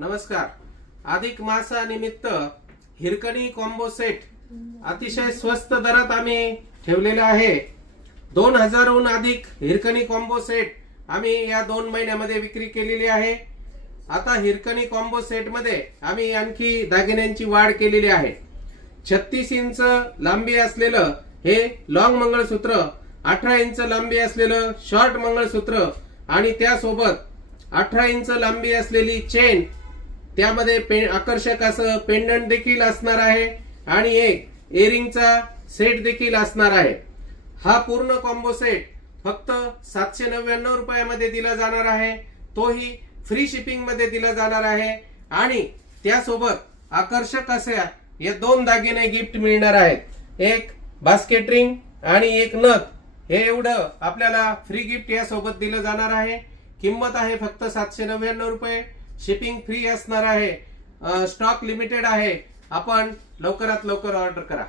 नमस्कार. अधिक मासानिमित्त Hirkani combo set अतिशय स्वस्त दरात आम्ही ठेवलेला आहे. 2000 हून अधिक हिरकणी कॉम्बो सेट आम्ही या 2 महिन्यामध्ये विक्री केलेली आहे. आता हिरकणी कॉम्बो सेट मध्ये आम्ही आणखी दागिन्यांची वाढ केलेली आहे. 36 इंच लांबी असलेलं हे लॉंग मंगळसूत्र, 18 इंच लांबी असलेलं शॉर्ट मंगळसूत्र आणि त्यासोबत 18 इंच लांबी असलेली चेन, त्यामध्ये आकर्षक असं पेंडंट देखील असणार आहे आणि एक इयरिंगचा सेट देखील असणार आहे. हा पूर्ण कॉम्बो सेट फक्त 799 रुपयामध्ये दिला जाणार आहे. तोही फ्री शिपिंग मध्ये दिला जाणार आहे आणि त्यासोबत आकर्षक अशा या 2 दागिने गिफ्ट मिळणार आहेत. एक बास्केट रिंग आणि एक नथ. हे एवढं आपल्याला फ्री गिफ्ट या सोबत दिलं जाणार आहे. किंमत आहे फक्त 799 रुपये. शिपिंग फ्री असणार आहे. स्टॉक लिमिटेड आहे. आपण लवकरात लवकर ऑर्डर करा.